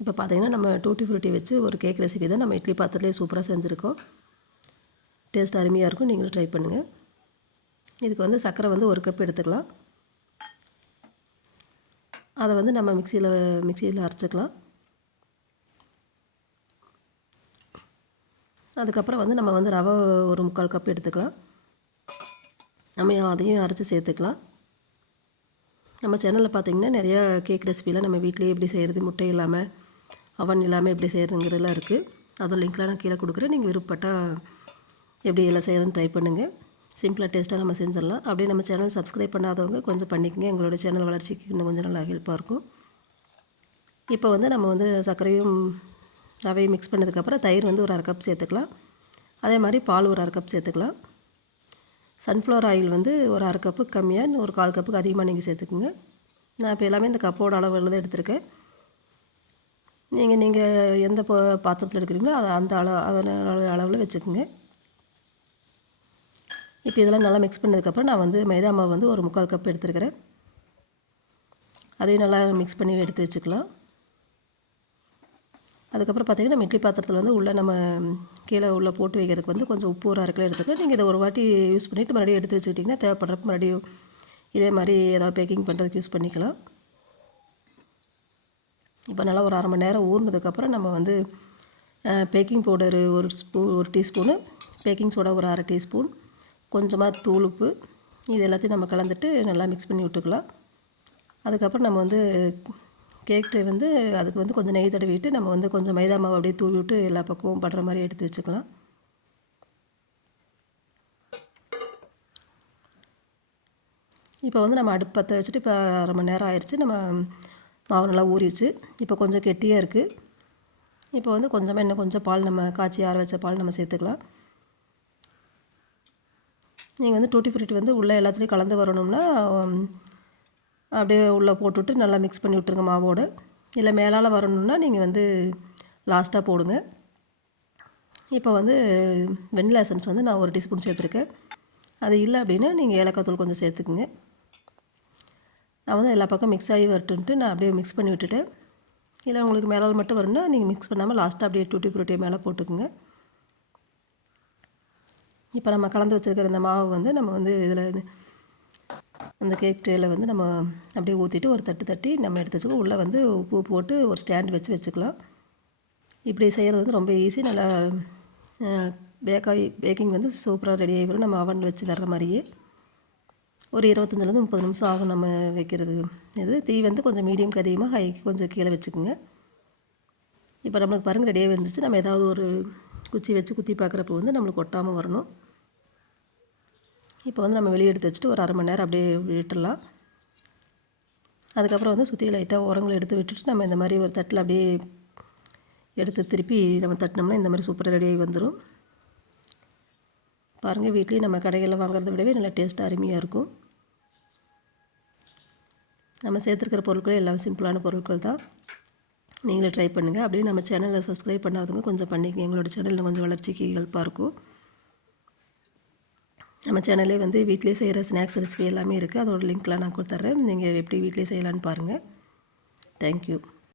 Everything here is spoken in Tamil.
இப்போ பார்த்திங்கன்னா நம்ம டூட்டி ஃப்ரூட்டி வச்சு ஒரு கேக் ரெசிபி தான் நம்ம இட்லி பாத்திரத்துலேயே சூப்பராக செஞ்சுருக்கோம். டேஸ்ட் அருமையாக இருக்கும். நீங்களும் ட்ரை பண்ணுங்கள். இதுக்கு வந்து சர்க்கரை வந்து 1 கப் எடுத்துக்கலாம். அதை வந்து நம்ம மிக்சியில் அரைச்சிக்கலாம். அதுக்கப்புறம் வந்து நம்ம வந்து ரவை ஒரு 3/4 கப் எடுத்துக்கலாம். நம்ம அதையும் அரைச்சி சேர்த்துக்கலாம். நம்ம சேனலில் பார்த்திங்கன்னா நிறையா கேக் ரெசிபிலாம் நம்ம வீட்டிலேயே எப்படி செய்கிறது, முட்டை இல்லாமல் அவன் இல்லாமல் எப்படி செய்கிறதுங்கிறதுலாம் இருக்குது. அதோட லிங்க்லாம் நான் கீழே கொடுக்குறேன். நீங்கள் விருப்பப்பட்டால் எப்படி எல்லாம் செய்கிறதுன்னு ட்ரை பண்ணுங்கள். சிம்பிளாக டேஸ்ட்டாக நம்ம செஞ்சிடலாம். அப்படியே நம்ம சேனல் சப்ஸ்கிரைப் பண்ணாதவங்க கொஞ்சம் பண்ணிக்கங்க. எங்களோட சேனல் வளர்ச்சிக்கு இன்னும் கொஞ்சம் நல்லா ஹெல்ப்பாக இருக்கும். இப்போ வந்து நம்ம வந்து சர்க்கரையும் ரவையும் மிக்ஸ் பண்ணதுக்கப்புறம் தயிர் வந்து ஒரு 1/2 கப் சேர்த்துக்கலாம். அதே மாதிரி பால் ஒரு 1/2 கப் சேர்த்துக்கலாம். சன்ஃப்ளவர் ஆயில் வந்து ஒரு 1/2 கப்புக்கு கம்மியாக ஒரு 1/4 கப்புக்கு அதிகமாக நீங்கள் சேர்த்துக்குங்க. நான் இப்போ எல்லாமே இந்த கப்போட அளவில் தான் எடுத்திருக்கேன். நீங்கள் எந்த பாத்திரத்தில் எடுக்கிறீங்களோ அதை அந்த அளவில் வச்சுக்கோங்க. இப்போ இதெல்லாம் நல்லா மிக்ஸ் பண்ணதுக்கப்புறம் நான் வந்து மைதா மாவு வந்து ஒரு 3/4 கப் எடுத்துருக்கிறேன். அதையும் நல்லா மிக்ஸ் பண்ணி எடுத்து வச்சுக்கலாம். அதுக்கப்புறம் பார்த்திங்கன்னா நம்ம இட்லி பாத்திரத்தில் வந்து உள்ளே நம்ம கீழே உள்ளே போட்டு வைக்கிறதுக்கு வந்து கொஞ்சம் உப்பு ஒரு 1/2 கிலோ எடுத்துக்கலாம். நீங்கள் இதை ஒரு வாட்டி யூஸ் பண்ணிவிட்டு மறுபடியும் எடுத்து வச்சுக்கிட்டிங்கன்னா தேவைப்படுறப்ப மறுபடியும் இதே மாதிரி ஏதாவது பேக்கிங் பண்ணுறதுக்கு யூஸ் பண்ணிக்கலாம். இப்போ நல்லா ஒரு 1/2 மணி நேரம் ஊறினதுக்கப்புறம் நம்ம வந்து பேக்கிங் பவுடரு ஒரு டீஸ்பூனு, பேக்கிங் சோடா ஒரு 1/2 டீஸ்பூன், கொஞ்சமாக தூள் உப்பு, இது எல்லாத்தையும் நம்ம கலந்துட்டு நல்லா மிக்ஸ் பண்ணி விட்டுக்கலாம். அதுக்கப்புறம் நம்ம வந்து கேக் ட்ரே வந்து அதுக்கு வந்து கொஞ்சம் நெய் தடவிட்டு நம்ம வந்து கொஞ்சம் மைதா மாவு அப்படியே தூவி விட்டு எல்லா பக்கமும் படுற மாதிரி எடுத்து வச்சுக்கலாம். இப்போ வந்து நம்ம அடுப்பு பற்ற வச்சுட்டு இப்போ 1/2 மணி நேரம் ஆயிடுச்சு. நம்ம மாவு நல்லா ஊறிடுச்சு. இப்போ கொஞ்சம் கெட்டியாக இருக்குது. இப்போ வந்து கொஞ்சமாக இன்னும் கொஞ்சம் பால் நம்ம காய்ச்சி ஆற வச்ச பால் நம்ம சேர்த்துக்கலாம். நீங்கள் வந்து டூட்டி ஃப்ரூட்டி வந்து உள்ளே எல்லாத்துலேயும் கலந்து வரணும்னா அப்படியே உள்ளே போட்டுவிட்டு நல்லா மிக்ஸ் பண்ணி விட்ருங்க மாவோடு. இல்லை மேலால் வரணும்னா நீங்கள் வந்து லாஸ்ட்டாக போடுங்க. இப்போ வந்து வெண்ணிலா எசன்ஸ் வந்து நான் ஒரு டீஸ்பூன் சேர்த்துருக்கேன். அது இல்லை அப்படின்னா நீங்கள் ஏலக்காய் தூள் கொஞ்சம் சேர்த்துக்குங்க. நான் வந்து எல்லா பக்கம் மிக்ஸ் ஆகி வரட்டுன்ட்டு நான் அப்படியே மிக்ஸ் பண்ணி விட்டுட்டேன். இல்லை உங்களுக்கு மேலால் மட்டும் வரும்னா நீங்கள் மிக்ஸ் பண்ணாமல் லாஸ்ட்டாக அப்படியே டூட்டி ஃப்ரூட்டியை மேலே போட்டுக்குங்க. இப்போ நம்ம கலந்து வச்சுருக்கிற இந்த மாவு வந்து நம்ம வந்து இதில் அந்த கேக் ட்ரேயில் வந்து நம்ம அப்படியே ஊற்றிட்டு ஒரு தட்டு தட்டி நம்ம எடுத்து வச்சுக்கோ. உள்ளே வந்து உப்பு போட்டு ஒரு ஸ்டாண்ட் வச்சுக்கலாம். இப்படி செய்கிறது வந்து ரொம்ப ஈஸி. நல்லா பேக்கிங் வந்து சூப்பராக ரெடி ஆகி வரும். நம்ம அவனில் வச்சு வர்ற மாதிரியே ஒரு 25லேருந்து 30 நிமிஷம் ஆகும் நம்ம வைக்கிறது. இது தீ வந்து கொஞ்சம் மீடியம்க்கு அதிகமாக ஹைக்கு கொஞ்சம் கீழே வச்சுக்கோங்க. இப்போ நம்மளுக்கு பாருங்கள் ரெடியாக வந்துருச்சு. நம்ம ஏதாவது ஒரு குச்சி வச்சு குத்தி பார்க்குறப்போ வந்து நம்மளுக்கு ஒட்டாமல் வரணும். இப்போ வந்து நம்ம வெளியே எடுத்து வச்சுட்டு ஒரு 1/2 மணி நேரம் அப்படியே விட்டுடலாம். அதுக்கப்புறம் வந்து சுற்றி லைட்டாக உரங்களை எடுத்து விட்டுட்டு நம்ம இந்த மாதிரி ஒரு தட்டில் அப்படியே எடுத்து திருப்பி நம்ம தட்டினோம்னா இந்த மாதிரி சூப்பராக ரெடியாகி வந்துடும். பாருங்கள், வீட்லேயும் நம்ம கடைகளில் வாங்குறத விடவே நல்லா டேஸ்ட்டாக அருமையாக இருக்கும். நம்ம சேர்த்துருக்கிற பொருட்களே எல்லாம் சிம்பிளான பொருட்கள் தான். நீங்களே ட்ரை பண்ணுங்கள். அப்படியே நம்ம சேனலை சப்ஸ்கிரைப் பண்ணாதவங்க கொஞ்சம் பண்ணிக்கங்க. எங்களோட சேனலில் கொஞ்சம் வளர்ச்சிக்கு ஹெல்ப்பாக இருக்கும். நம்ம சேனல்லே வந்து வீட்டிலே செய்கிற ஸ்நாக்ஸ் ரெசிபி எல்லாமே இருக்குது. அதோட லிங்க்லாம் நான் கொடுத்துட்றேன். நீங்கள் எப்படி வீட்டிலே செய்யலான்னு பாருங்கள். தேங்க்யூ.